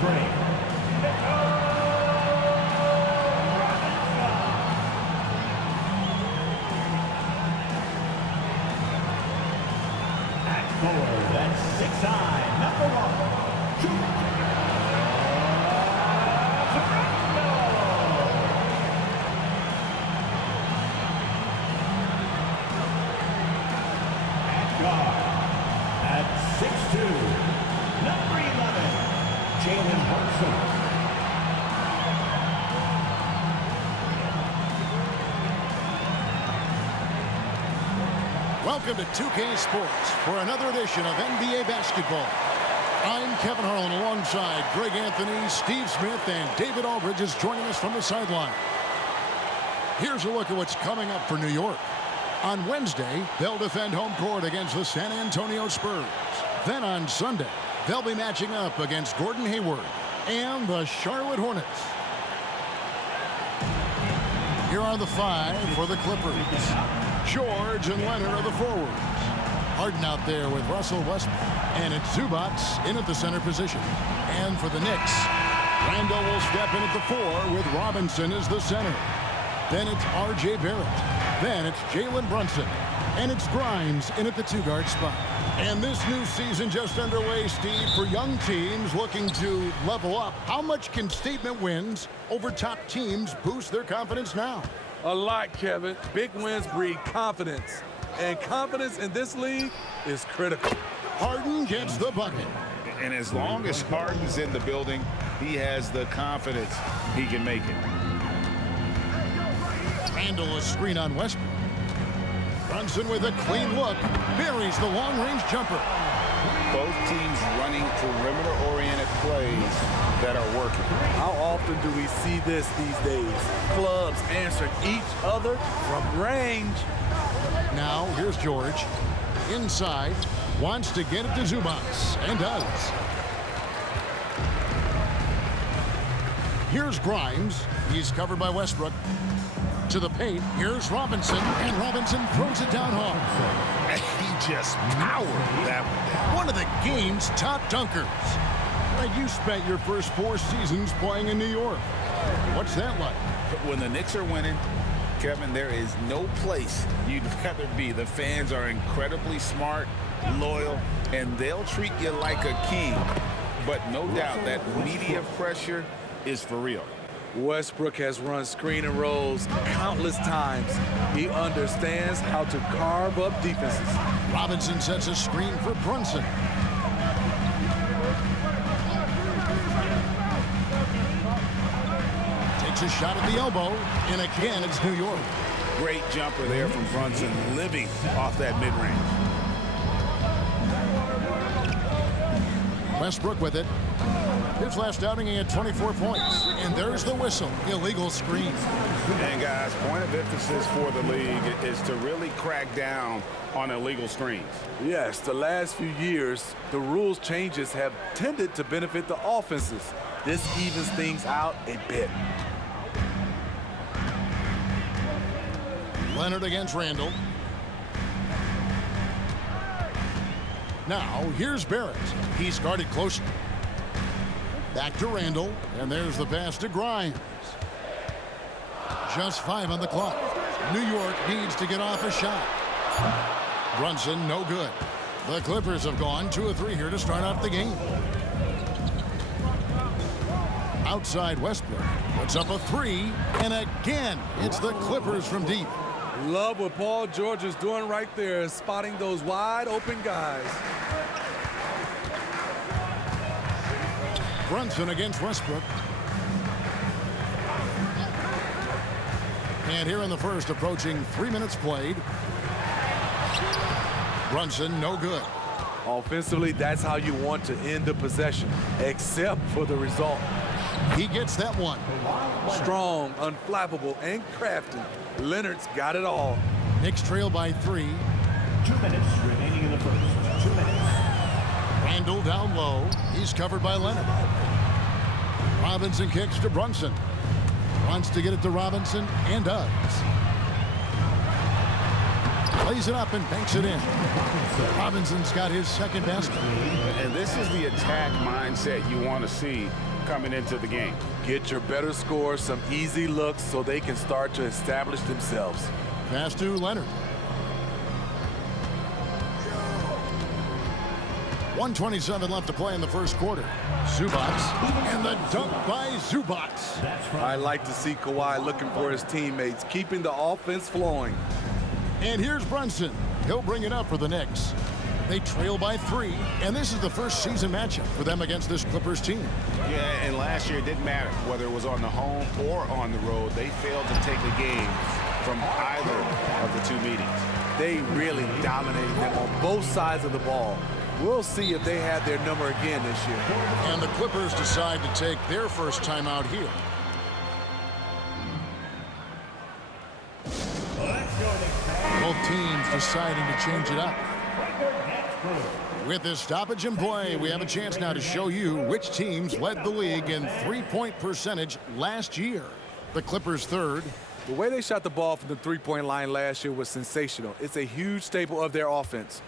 bring at 4, that's 6'9", number 1. At 6'2", number 11, Jalen Brunson. Welcome to 2K Sports for another edition of NBA basketball. I'm Kevin Harlan alongside Greg Anthony, Steve Smith, and David Aldridge is joining us from the sideline. Here's a look at what's coming up for New York. On Wednesday, they'll defend home court against the San Antonio Spurs. Then on Sunday, they'll be matching up against Gordon Hayward and the Charlotte Hornets. Here are the 5 for the Clippers. George and Leonard are the forwards. Harden out there with Russell Westbrook. And it's Zubac in at the center position. And for the Knicks, Randall will step in at the 4 with Robinson as the center. Then it's R.J. Barrett. Then it's Jalen Brunson. And it's Grimes in at the 2-guard spot. And this new season just underway, Steve, for young teams looking to level up. How much can statement wins over top teams boost their confidence now? A lot, Kevin. Big wins breed confidence. And confidence in this league is critical. Harden gets the bucket. And as long as Harden's in the building, he has the confidence he can make it. Randall a screen on Westbrook. Brunson with a clean look. Buries the long-range jumper. Both teams running perimeter-oriented plays that are working. How often do we see this these days? Clubs answering each other from range. Now, here's George. Inside. Wants to get it to Zubac. And does. Here's Grimes. He's covered by Westbrook. To the paint, here's Robinson, and Robinson throws it down hard. He just powered that one. One of the game's top dunkers. Like you spent your first 4 seasons playing in New York. What's that like? When the Knicks are winning, Kevin, there is no place you'd rather be. The fans are incredibly smart, loyal, and they'll treat you like a king. But no doubt that media pressure is for real. Westbrook has run screen and rolls countless times. He understands how to carve up defenses. Robinson sets a screen for Brunson. Takes a shot at the elbow, and again it's New York. Great jumper there from Brunson, living off that mid-range. Westbrook with it. His last outing, he had 24 points. And there's the whistle. Illegal screen. And guys, point of emphasis for the league is to really crack down on illegal screens. Yes, the last few years, the rules changes have tended to benefit the offenses. This evens things out a bit. Leonard against Randall. Now, here's Barrett. He's guarded closely. Back to Randall, and there's the pass to Grimes. Just 5 on the clock. New York needs to get off a shot. Brunson, no good. The Clippers have gone 2 of 3 here to start out the game. Outside Westbrook puts up a 3, and again, it's the Clippers from deep. Love what Paul George is doing right there, spotting those wide open guys. Brunson against Westbrook. And here in the first, approaching 3 minutes played. Brunson, no good. Offensively, that's how you want to end the possession, except for the result. He gets that one. Strong, unflappable, and crafty. Leonard's got it all. Knicks trail by 3. 2 minutes remaining in the first. 2 minutes. Randall down low. He's covered by Leonard. Robinson kicks to Brunson. Wants to get it to Robinson and does. Lays it up and banks it in. Robinson's got his second basket. And this is the attack mindset you want to see coming into the game. Get your better scores some easy looks so they can start to establish themselves. Pass to Leonard. 1:27 left to play in the first quarter. Zubats, and the dunk by Zubats. I like to see Kawhi looking for his teammates, keeping the offense flowing. And here's Brunson. He'll bring it up for the Knicks. They trail by 3, and this is the first season matchup for them against this Clippers team. Yeah, and last year it didn't matter whether it was on the home or on the road. They failed to take a game from either of the two meetings. They really dominated them on both sides of the ball. We'll see if they have their number again this year. And the Clippers decide to take their first time out here. Both teams deciding to change it up. With this stoppage in play, we have a chance now to show you which teams led the league in three-point percentage last year. The Clippers third. The way they shot the ball from the three-point line last year was sensational. It's a huge staple of their offense.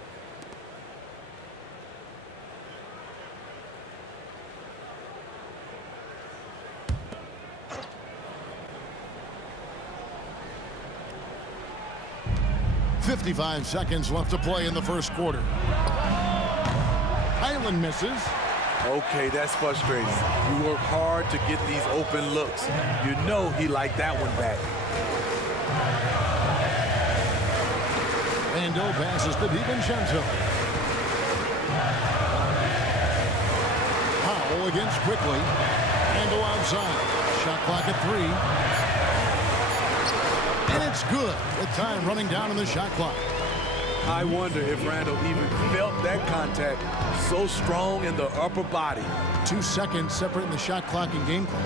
.55 seconds left to play in the first quarter. Highland misses. Okay, that's frustrating. You work hard to get these open looks. You know he liked that one back. Vando passes to DiVincenzo. Powell against Quickly. Vando outside. Shot clock at 3. And it's good with time running down on the shot clock. I wonder if Randall even felt that contact, so strong in the upper body. 2 seconds separating the shot clock and game clock.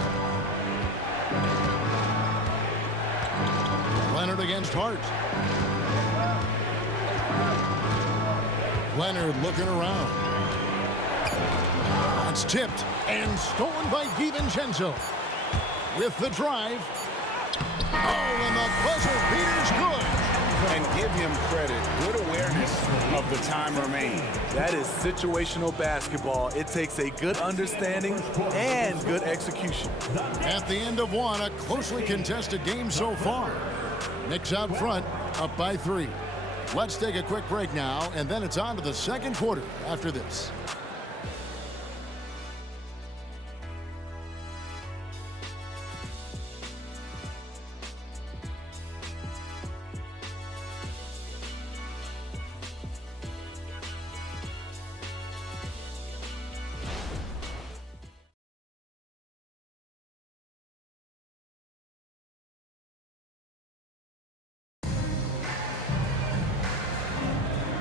Leonard against Hart. Leonard looking around. It's tipped and stolen by DiVincenzo. With the drive. Oh, and the buzzer beater's good. And give him credit. Good awareness of the time remaining. That is situational basketball. It takes a good understanding and good execution. At the end of one, a closely contested game so far. Knicks out front, up by 3. Let's take a quick break now, and then it's on to the second quarter after this.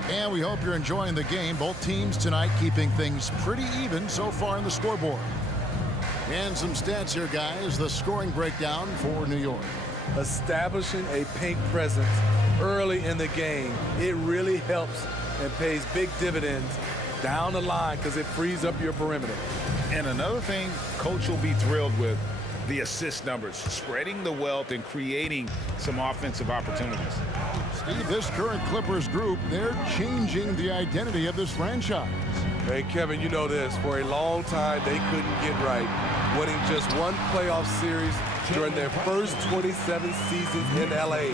And we hope you're enjoying the game. Both teams tonight keeping things pretty even so far in the scoreboard. And some stats here, guys. The scoring breakdown for New York. Establishing a paint presence early in the game, it really helps and pays big dividends down the line because it frees up your perimeter. And another thing Coach will be thrilled with, the assist numbers, spreading the wealth and creating some offensive opportunities. Steve, this current Clippers group, they're changing the identity of this franchise. Hey, Kevin, you know this. For a long time, they couldn't get right, winning just one playoff series during their first 27 seasons in L.A.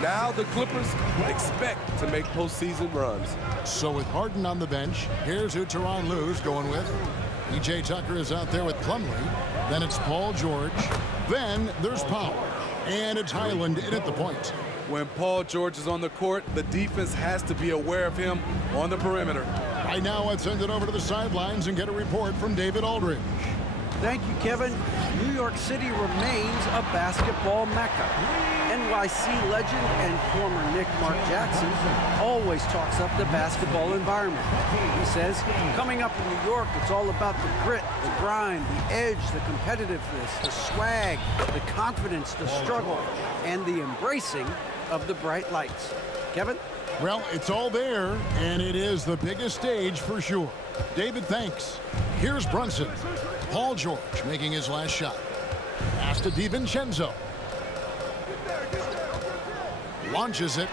Now the Clippers expect to make postseason runs. So with Harden on the bench, here's who Tyronn Lue's going with. E.J. Tucker is out there with Plumlee. Then it's Paul George. Then there's Powell. And it's Highland in at the point. When Paul George is on the court, the defense has to be aware of him on the perimeter. Right now, let's send it over to the sidelines and get a report from David Aldridge. Thank you, Kevin. New York City remains a basketball mecca. NYC legend and former Knick Mark Jackson always talks up the basketball environment. He says, coming up in New York, it's all about the grit, the grind, the edge, the competitiveness, the swag, the confidence, the struggle, and the embracing of the bright lights. Kevin? Well, it's all there, and it is the biggest stage for sure. David, thanks. Here's Brunson. Paul George making his last shot. Pass to DiVincenzo. Launches it.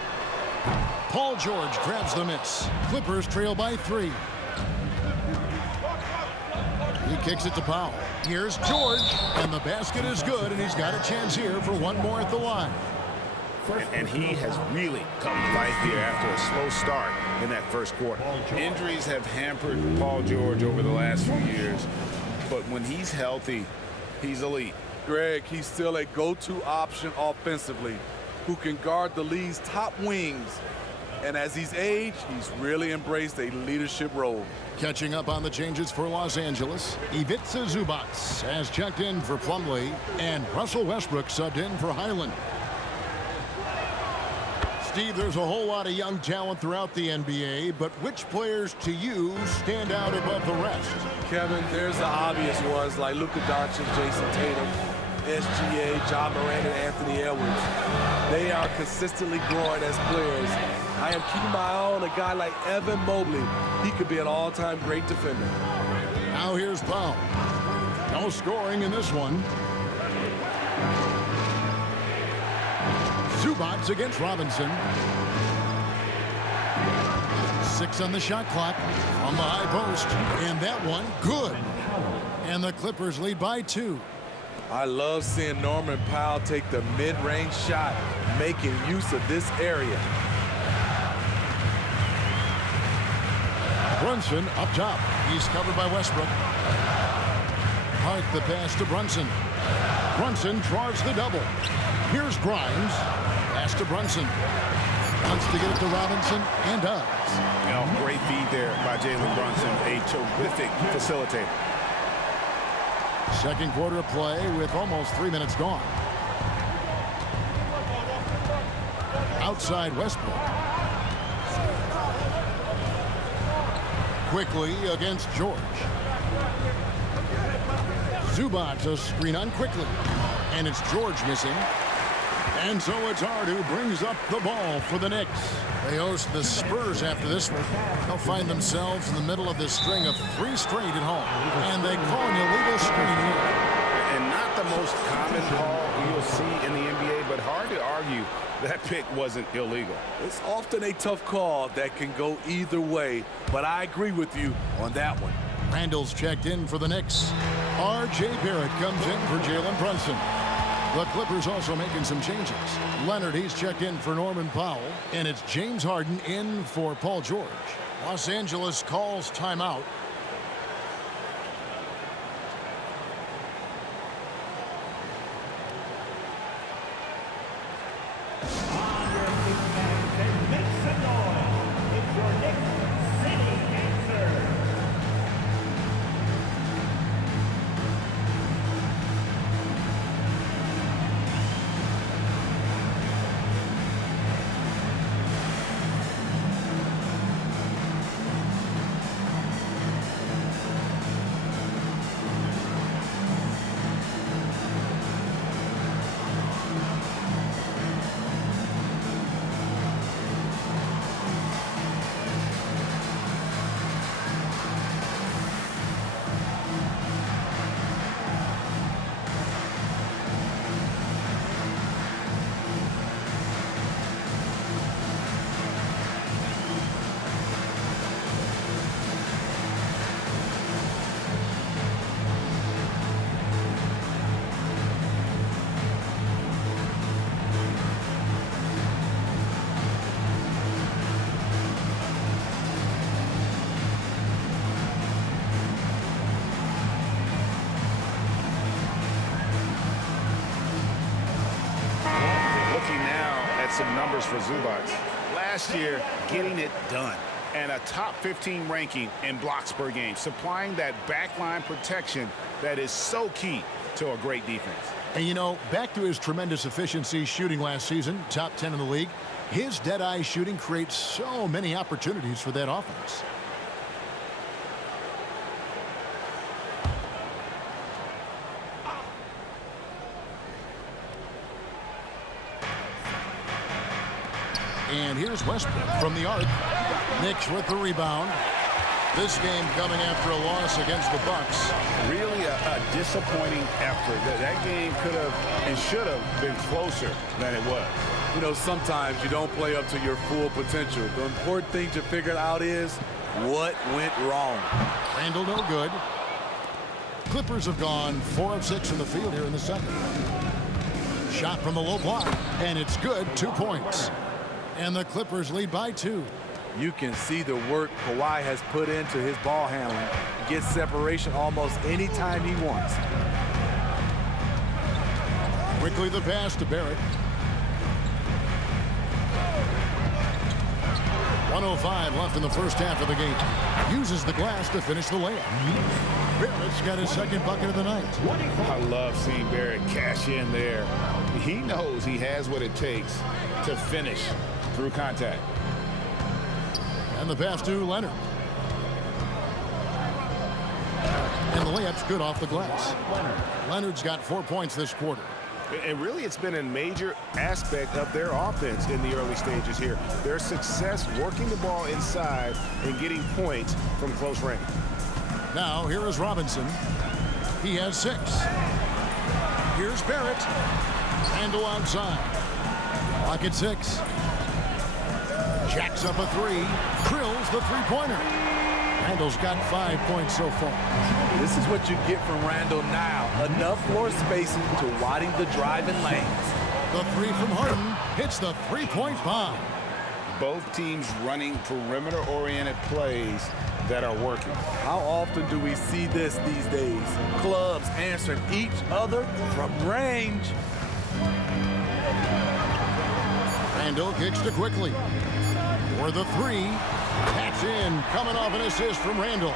Paul George grabs the miss. Clippers trail by 3. He kicks it to Powell. Here's George, and the basket is good, and he's got a chance here for one more at the line. And he has really come to life here after a slow start in that first quarter. Injuries have hampered Paul George over the last few years, but when he's healthy, he's elite. Greg, he's still a go-to option offensively who can guard the league's top wings. And as he's aged, he's really embraced a leadership role. Catching up on the changes for Los Angeles, Ivica Zubac has checked in for Plumlee, and Russell Westbrook subbed in for Highland. Steve, there's a whole lot of young talent throughout the NBA, but which players to you stand out above the rest? Kevin, there's the obvious ones like Luka Doncic, Jason Tatum, SGA, Ja Morant, and Anthony Edwards. They are consistently growing as players. I am keeping my eye on a guy like Evan Mobley. He could be an all-time great defender. Now here's Powell. No scoring in this one. Zubac against Robinson. 6 on the shot clock on the high post. And that one, good. And the Clippers lead by 2. I love seeing Norman Powell take the mid-range shot, making use of this area. Brunson up top. He's covered by Westbrook. Hart the pass to Brunson. Brunson draws the double. Here's Grimes. Pass to Brunson. Wants to get it to Robinson and does. You know, great feed there by Jalen Brunson, a terrific facilitator. Second quarter of play with almost 3 minutes gone. Outside Westbrook. Quickly against George. Zubac a screen on quickly. And it's George missing. And so it's Hart who brings up the ball for the Knicks. They host the Spurs after this one. They'll find themselves in the middle of this string of 3 straight at home. And they call an illegal screen here. And not the most common call you'll see in the NBA, but hard to argue that pick wasn't illegal. It's often a tough call that can go either way, but I agree with you on that one. Randall's checked in for the Knicks. R.J. Barrett comes in for Jalen Brunson. The Clippers also making some changes. Leonard, he's checked in for Norman Powell. And it's James Harden in for Paul George. Los Angeles calls timeout. On your feet, fans, and make some noise. It's your Knicks City Answer. Some numbers for Zubac. Last year, getting it done. And a top 15 ranking in blocks per game, supplying that backline protection that is so key to a great defense. And you know, back to his tremendous efficiency shooting last season, top 10 in the league, his dead-eye shooting creates so many opportunities for that offense. And here's Westbrook from the arc. Knicks with the rebound. This game coming after a loss against the Bucks. Really a disappointing effort. That game could have and should have been closer than it was. You know, sometimes you don't play up to your full potential. The important thing to figure out is what went wrong. Randall no good. Clippers have gone 4 of 6 from the field here in the second. Shot from the low block, and it's good. 2 points. And the Clippers lead by 2. You can see the work Kawhi has put into his ball handling. He gets separation almost any time he wants. Quickly the pass to Barrett. 1:05 left in the first half of the game. Uses the glass to finish the layup. Barrett's got his second bucket of the night. I love seeing Barrett cash in there. He knows he has what it takes to finish through contact. And the pass to Leonard. And the layup's good off the glass. Leonard's got 4 points this quarter. And really, it's been a major aspect of their offense in the early stages here. Their success working the ball inside and getting points from close range. Now, here is Robinson. He has 6. Here's Barrett. Randall outside. Clock at 6. Jacks up a 3. Drills the three-pointer. Randall's got 5 points so far. This is what you get from Randall now. Enough floor spacing to widen the driving lanes. The 3 from Harden hits the three-point bomb. Both teams running perimeter-oriented plays that are working. How often do we see this these days? Clubs answering each other from range. Randall kicks to Quickly. For the 3. That's in. Coming off an assist from Randall.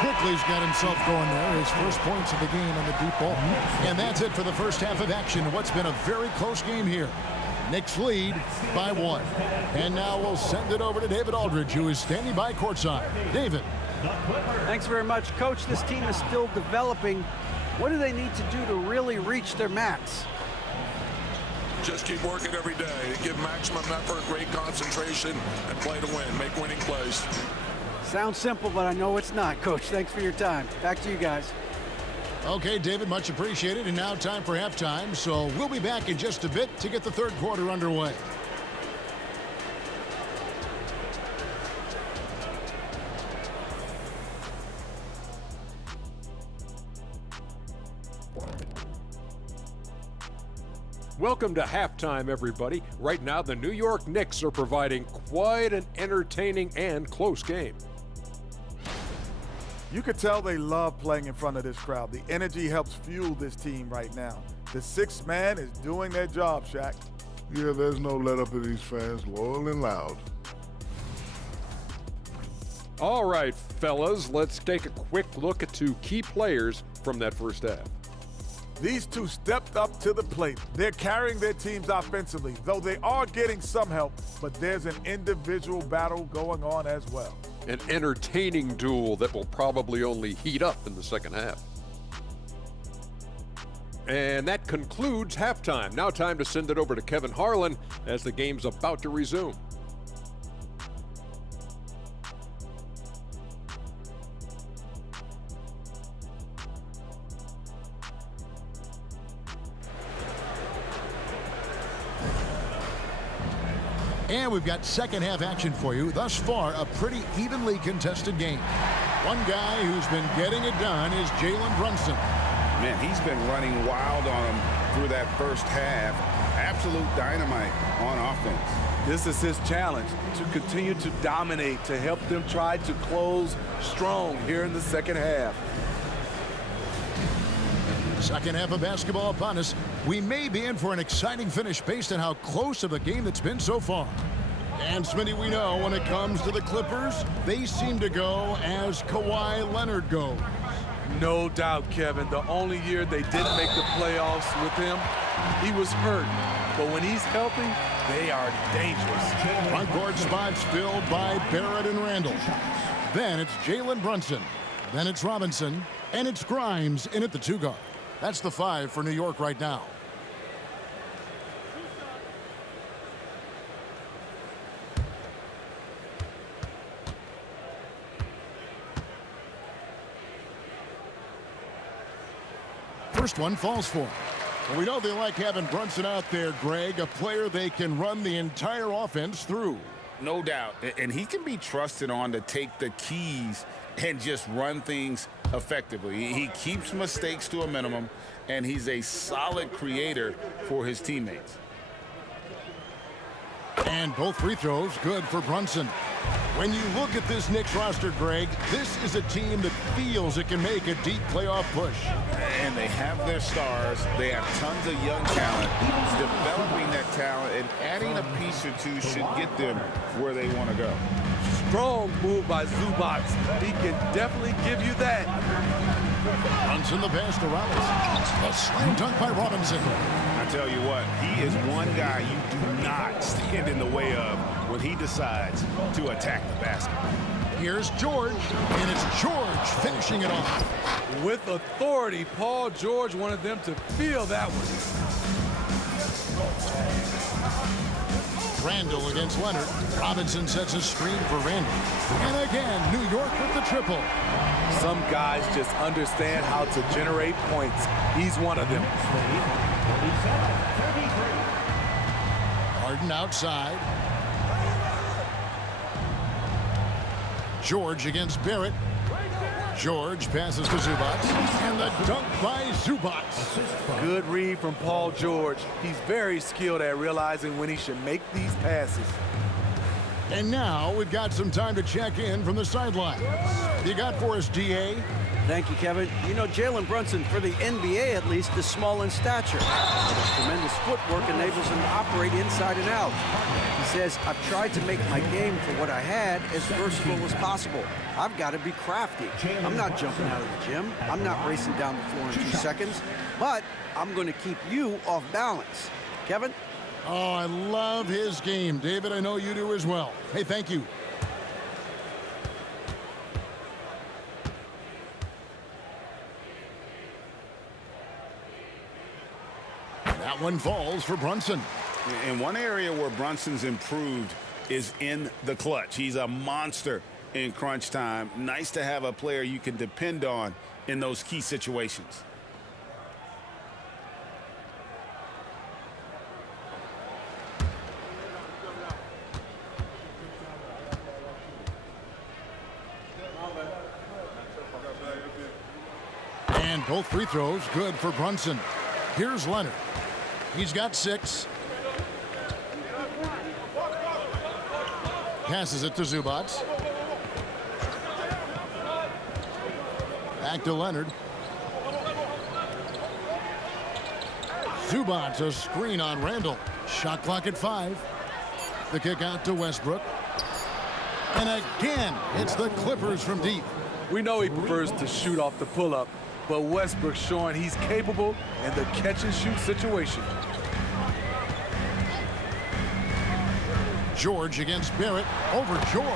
Quickly's got himself going there. His first points of the game on the deep ball. And that's it for the first half of action. What's been a very close game here. Knicks lead by 1. And now we'll send it over to David Aldridge, who is standing by courtside. David. Thanks very much, Coach. This team is still developing. What do they need to do to really reach their max? Just keep working every day. Give maximum effort, great concentration, and play to win. Make winning plays. Sounds simple, but I know it's not, Coach. Thanks for your time. Back to you guys. Okay, David, much appreciated. And now time for halftime. So we'll be back in just a bit to get the third quarter underway. Welcome to halftime, everybody. Right now, the New York Knicks are providing quite an entertaining and close game. You could tell they love playing in front of this crowd. The energy helps fuel this team right now. The 6th man is doing their job, Shaq. Yeah, there's no let up of these fans, loyal and loud. All right, fellas, let's take a quick look at 2 key players from that first half. These 2 stepped up to the plate. They're carrying their teams offensively, though they are getting some help, but there's an individual battle going on as well. An entertaining duel that will probably only heat up in the second half. And that concludes halftime. Now time to send it over to Kevin Harlan as the game's about to resume. And we've got second half action for you. Thus far, a pretty evenly contested game. One guy who's been getting it done is Jalen Brunson. Man, he's been running wild on him through that first half. Absolute dynamite on offense. This is his challenge, to continue to dominate, to help them try to close strong here in the second half. Second half of basketball upon us. We may be in for an exciting finish based on how close of a game it's been so far. And Smitty, we know when it comes to the Clippers, they seem to go as Kawhi Leonard goes. No doubt, Kevin. The only year they didn't make the playoffs with him, he was hurt. But when he's healthy, they are dangerous. Front court spots filled by Barrett and Randall. Then it's Jalen Brunson. Then it's Robinson. And it's Grimes in at the 2 guard. That's the 5 for New York right now. First one falls for him. We know they like having Brunson out there, Greg, a player they can run the entire offense through. No doubt. And he can be trusted on to take the keys and just run things effectively. He keeps mistakes to a minimum, and he's a solid creator for his teammates. And both free throws good for Brunson. When you look at this Knicks roster, Greg, this is a team that feels it can make a deep playoff push. And they have their stars. They have tons of young talent. Developing that talent and adding a piece or two should get them where they want to go. Strong move by Zubac. He can definitely give you that. Brunson the pass to Robinson. A slam dunk by Robinson. I tell you what, he is one guy you do not stand in the way of when he decides to attack the basket. Here's George, and it's George finishing it off. With authority, Paul George wanted them to feel that one. Randall against Leonard. Robinson sets a screen for Randall. And again, New York with the triple. Some guys just understand how to generate points. He's one of them. Harden outside. George against Barrett. George passes to Zubac. And the dunk by Zubac. Good read from Paul George. He's very skilled at realizing when he should make these passes. And now we've got some time to check in from the sidelines. You got for us, DA? Thank you, Kevin. You know, Jalen Brunson, for the NBA at least, is small in stature. But his tremendous footwork enables him to operate inside and out. He says, I've tried to make my game for what I had as versatile as possible. I've got to be crafty. I'm not jumping out of the gym. I'm not racing down the floor in 2 seconds. But I'm going to keep you off balance. Kevin? Oh, I love his game. David, I know you do as well. Hey, thank you. That one falls for Brunson. And one area where Brunson's improved is in the clutch. He's a monster in crunch time. Nice to have a player you can depend on in those key situations. And both free throws good for Brunson. Here's Leonard. He's got 6. Passes it to Zubac. Back to Leonard. Zubac, a screen on Randall. Shot clock at 5. The kick out to Westbrook. And again, it's the Clippers from deep. We know he prefers to shoot off the pull-up, but Westbrook showing he's capable in the catch-and-shoot situation. George against Barrett. Over George.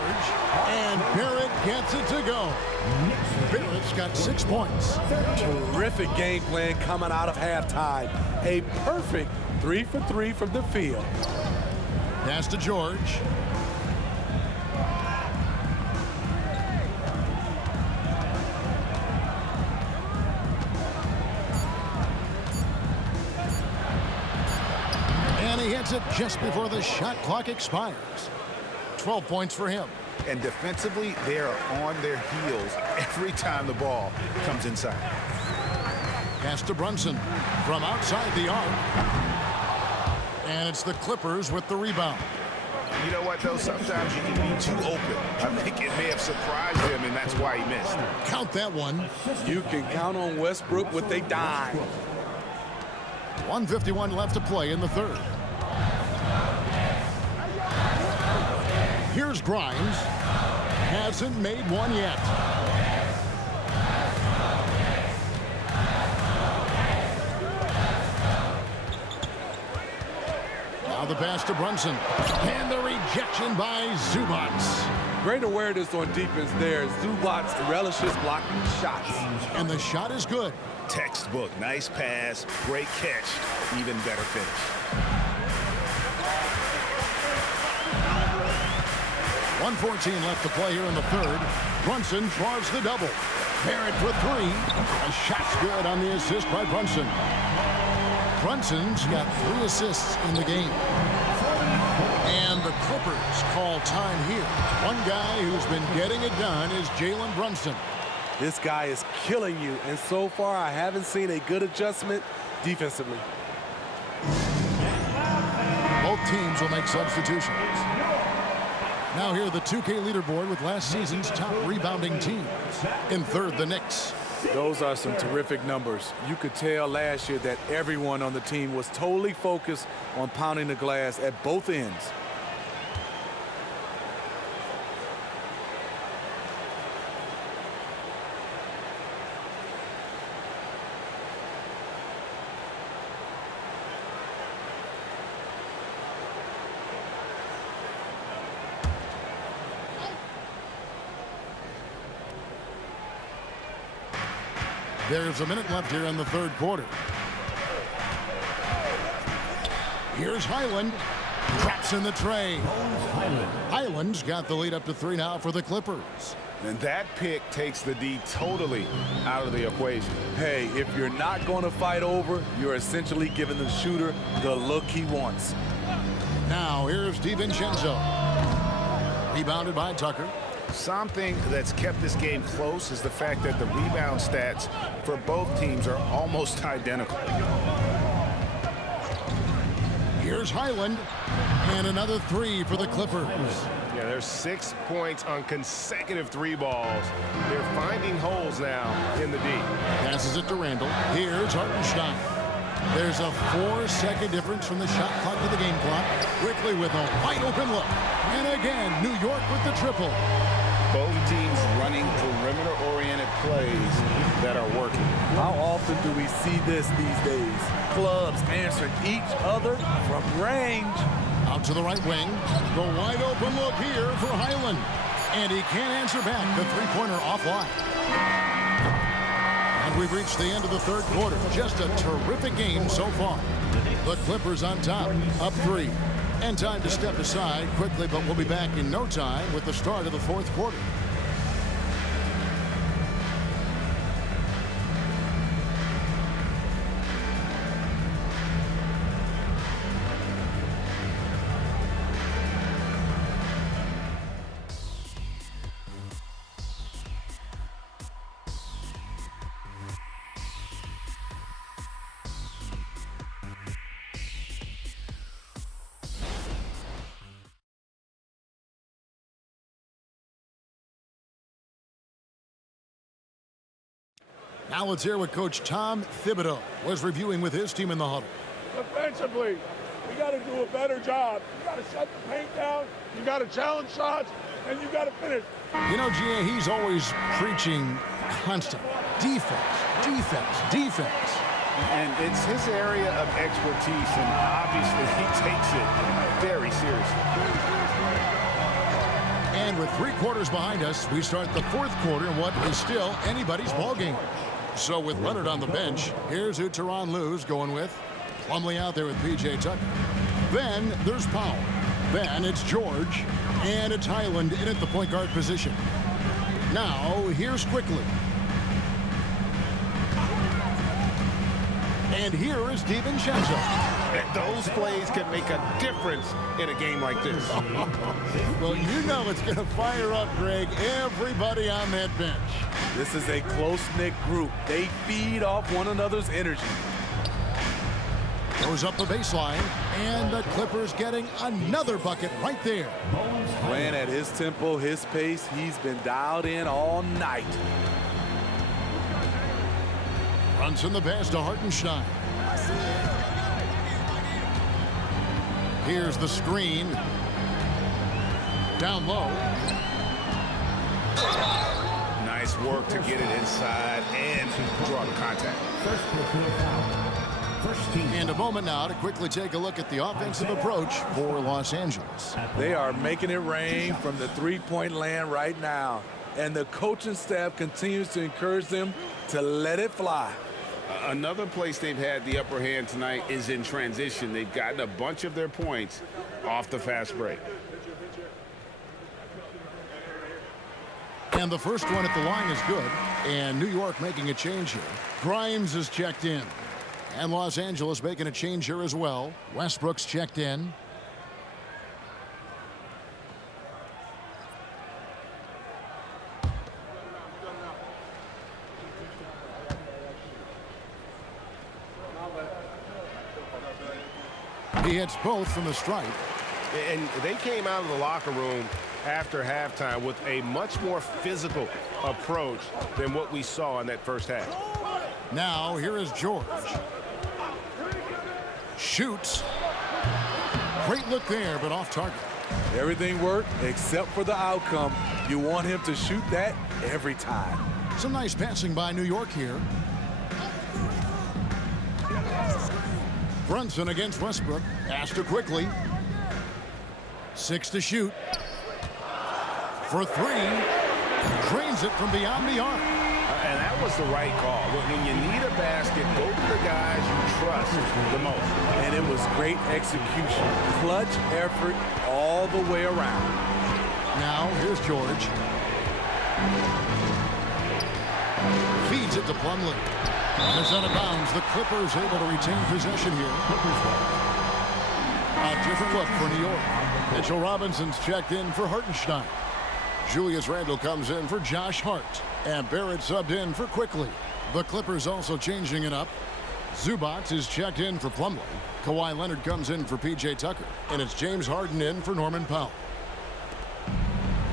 And Barrett gets it to go. Barrett's got 6 points. Terrific game plan coming out of halftime. A perfect 3 for 3 from the field. Pass to George. And he hits it just before the shot clock expires. 12 points for him. And defensively, they are on their heels every time the ball comes inside. Pass to Brunson from outside the arc. And it's the Clippers with the rebound. You know what, though? Sometimes you can be too open. I think it may have surprised him, and that's why he missed. Count that one. You can count on Westbrook with a dime. 1:51 left to play in the third. Here's Grimes. Hasn't made one yet. Now the pass to Brunson. And the rejection by Zubac. Great awareness on defense there. Zubac relishes blocking shots. And the shot is good. Textbook. Nice pass. Great catch. Even better finish. 1:14 left to play here in the third. Brunson draws the double. Barrett for 3. A shot's good on the assist by Brunson. Brunson's got 3 assists in the game. And the Clippers call time here. One guy who's been getting it done is Jalen Brunson. This guy is killing you, and so far I haven't seen a good adjustment defensively. Both teams will make substitutions. Now here the 2K leaderboard with last season's top rebounding teams. In third, the Knicks. Those are some terrific numbers. You could tell last year that everyone on the team was totally focused on pounding the glass at both ends. There's a minute left here in the third quarter. Here's Highland. Drops in the tray. Highland's got the lead up to 3 now for the Clippers. And that pick takes the D totally out of the equation. Hey, if you're not going to fight over, you're essentially giving the shooter the look he wants. Now here's DiVincenzo. Rebounded by Tucker. Something that's kept this game close is the fact that the rebound stats for both teams are almost identical. Here's Highland. And another 3 for the Clippers. Yeah, there's 6 points on consecutive 3 balls. They're finding holes now in the D. Passes it to Randall. Here's Hartenstein. There's a 4-second difference from the shot clock to the game clock. Quickly with a wide open look. And again, New York with the triple. Both teams running perimeter-oriented plays that are working. How often do we see this these days? Clubs answering each other from range. Out to the right wing. The wide open look here for Highland. And he can't answer back. The three-pointer offline. And we've reached the end of the third quarter. Just a terrific game so far. The Clippers on top, up 3. And time to step aside quickly, but we'll be back in no time with the start of the fourth quarter. Now let's hear what Coach Tom Thibodeau was reviewing with his team in the huddle. Defensively, we got to do a better job. You got to shut the paint down, you got to challenge shots, and you got to finish. You know, GA, he's always preaching constant defense, defense, defense. And it's his area of expertise, and obviously he takes it very seriously. And with 3 quarters behind us, we start the fourth quarter in what is still anybody's ballgame. So with Leonard on the bench, here's who Tyronn Lue's going with. Plumlee out there with P.J. Tucker. Then there's Powell. Then it's George. And it's Highland in at the point guard position. Now, here's Quickly. And here is DiVincenzo. And those plays can make a difference in a game like this. Well, you know it's going to fire up, Greg, everybody on that bench. This is a close-knit group. They feed off one another's energy. Goes up the baseline, and the Clippers getting another bucket right there. Playing at his tempo, his pace, he's been dialed in all night. Brunson the pass to Hartenstein. Here's the screen. Down low. Nice work to get it inside and draw the contact. And a moment now to quickly take a look at the offensive approach for Los Angeles. They are making it rain from the three-point land right now. And the coaching staff continues to encourage them to let it fly. Another place they've had the upper hand tonight is in transition. They've gotten a bunch of their points off the fast break. And the first one at the line is good. And New York making a change here. Grimes is checked in. And Los Angeles making a change here as well. Westbrook's checked in. He hits both from the stripe. And they came out of the locker room after halftime with a much more physical approach than what we saw in that first half. Now here is George. Shoots. Great look there, but off target. Everything worked except for the outcome. You want him to shoot that every time. Some nice passing by New York here. Brunson against Westbrook. Astor quickly. 6 to shoot. For 3. Drains it from beyond the arc. And that was the right call. When you need a basket, go to the guys you trust the most. And it was great execution. Clutch effort all the way around. Now, here's George. Feeds it to Plumlee. It's out of bounds. The Clippers able to retain possession here. A different look for New York. Mitchell Robinson's checked in for Hartenstein. Julius Randle comes in for Josh Hart. And Barrett subbed in for Quickly. The Clippers also changing it up. Zubac is checked in for Plumlee. Kawhi Leonard comes in for P.J. Tucker. And it's James Harden in for Norman Powell.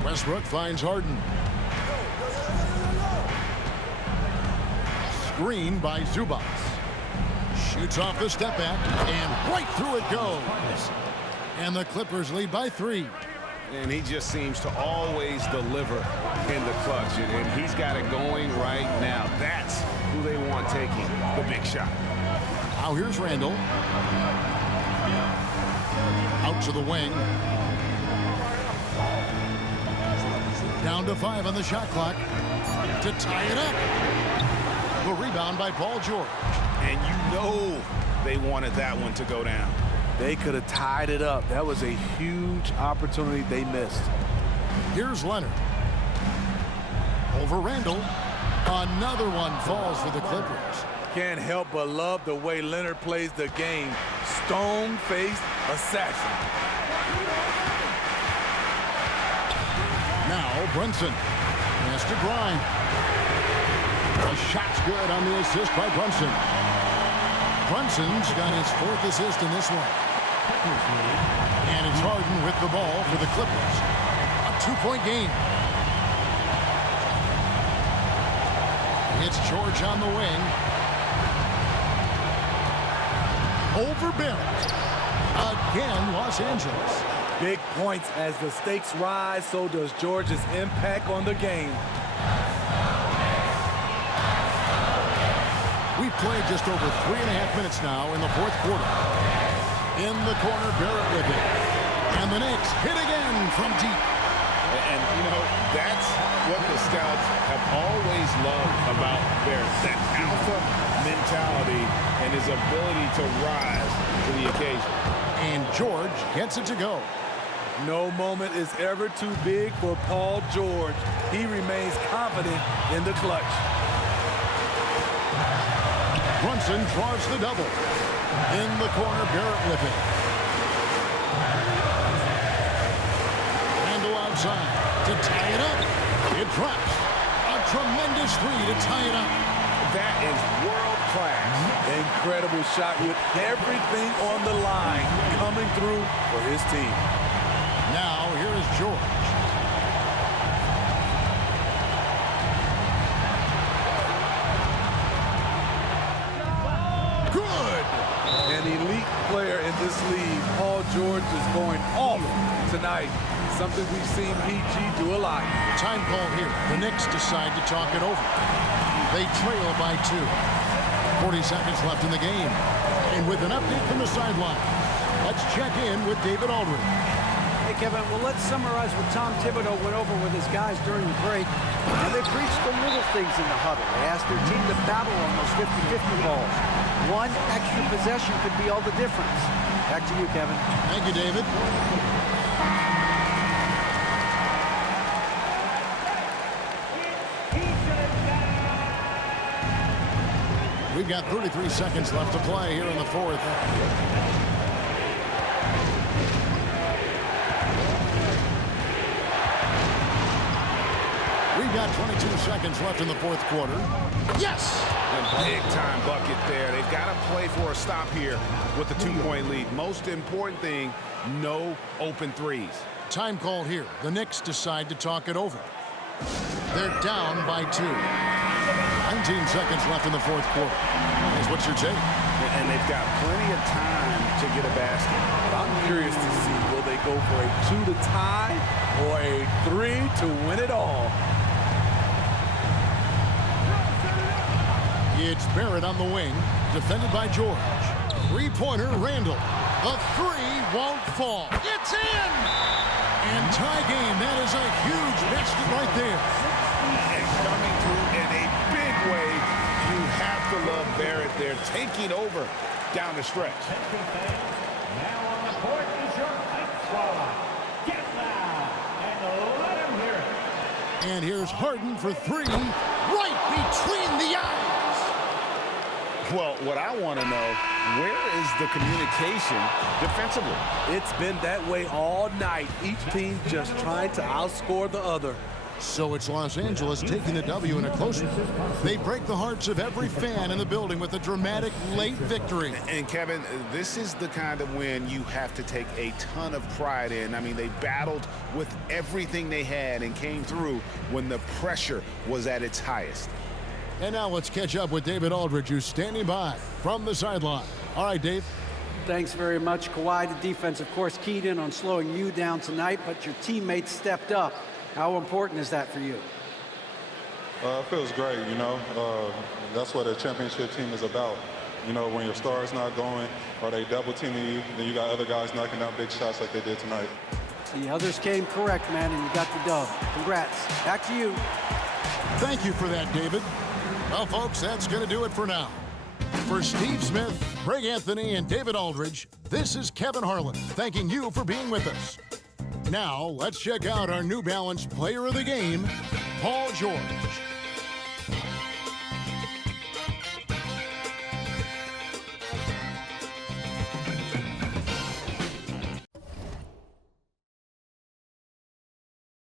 Westbrook finds Harden. Screen by Zubac. Shoots off the step back. And right through it goes. And the Clippers lead by 3. And he just seems to always deliver in the clutch. And he's got it going right now. That's who they want taking the big shot. Now here's Randle. Out to the wing. Down to 5 on the shot clock. To tie it up. The rebound by Paul George. And you know they wanted that one to go down. They could have tied it up. That was a huge opportunity they missed. Here's Leonard. Over Randle. Another one falls for the Clippers. Can't help but love the way Leonard plays the game. Stone-faced assassin. Now Brunson has to grind. The shot's good on the assist by Brunson. Brunson's got his 4th assist in this one. And it's Harden with the ball for the Clippers. A 2-point game. It's George on the wing. Over Barrett. Again, Los Angeles. Big points as the stakes rise, so does George's impact on the game. We've played just over 3.5 minutes now in the 4th quarter. In the corner, Barrett with it. And the Knicks hit again from deep. And, you know, that's what the scouts have always loved about Barrett. That alpha mentality and his ability to rise to the occasion. And George gets it to go. No moment is ever too big for Paul George. He remains confident in the clutch. Brunson draws the double. In the corner, Barrett with it. Randle outside to tie it up. It drops. A tremendous 3 to tie it up. That is world class. Incredible shot with everything on the line coming through for his team. Now here is George. Good. An elite player in this league. Paul George is going off tonight. Something we've seen PG do a lot. Time call here. The Knicks decide to talk it over. They trail by 2. 40 seconds left in the game. And with an update from the sideline, let's check in with David Aldridge. Hey, Kevin, well, let's summarize what Tom Thibodeau went over with his guys during the break. And they preached the little things in the huddle. They asked their team to battle on those 50-50 balls. One extra possession could be all the difference. Back to you, Kevin. Thank you, David. We've got 33 seconds left to play here in the fourth. We've got 22 seconds left in the fourth quarter. Yes! A big-time bucket there. They've got to play for a stop here with the 2-point lead. Most important thing, no open threes. Time call here. The Knicks decide to talk it over. They're down by 2. 19 seconds left in the fourth quarter. What's your take? And they've got plenty of time to get a basket. I'm curious to see, will they go for a 2 to tie or a 3 to win it all? It's Barrett on the wing, defended by George. Three-pointer, Randall. The 3 won't fall. It's in! And tie game. That is a huge basket right there. And coming through in a big way. You have to love Barrett there, taking over down the stretch. Now on the court is your Knicks squad. Get loud and let him hear it. And here's Harden for 3, right between the eyes. Well, what I want to know, where is the communication defensively? It's been that way all night. Each team just trying to outscore the other. So it's Los Angeles taking the W in a close one. They break the hearts of every fan in the building with a dramatic late victory. And Kevin, this is the kind of win you have to take a ton of pride in. I mean, they battled with everything they had and came through when the pressure was at its highest. And now let's catch up with David Aldridge, who's standing by from the sideline. All right, Dave. Thanks very much, Kawhi. The defense, of course, keyed in on slowing you down tonight, but your teammates stepped up. How important is that for you? It feels great, you know. That's what a championship team is about. You know, when your star's not going or they double teaming you, then you got other guys knocking down big shots like they did tonight. The others came correct, man, and you got the dub. Congrats. Back to you. Thank you for that, David. Well, folks, that's going to do it for now. For Steve Smith, Greg Anthony, and David Aldridge, this is Kevin Harlan thanking you for being with us. Now, let's check out our New Balance Player of the Game, Paul George.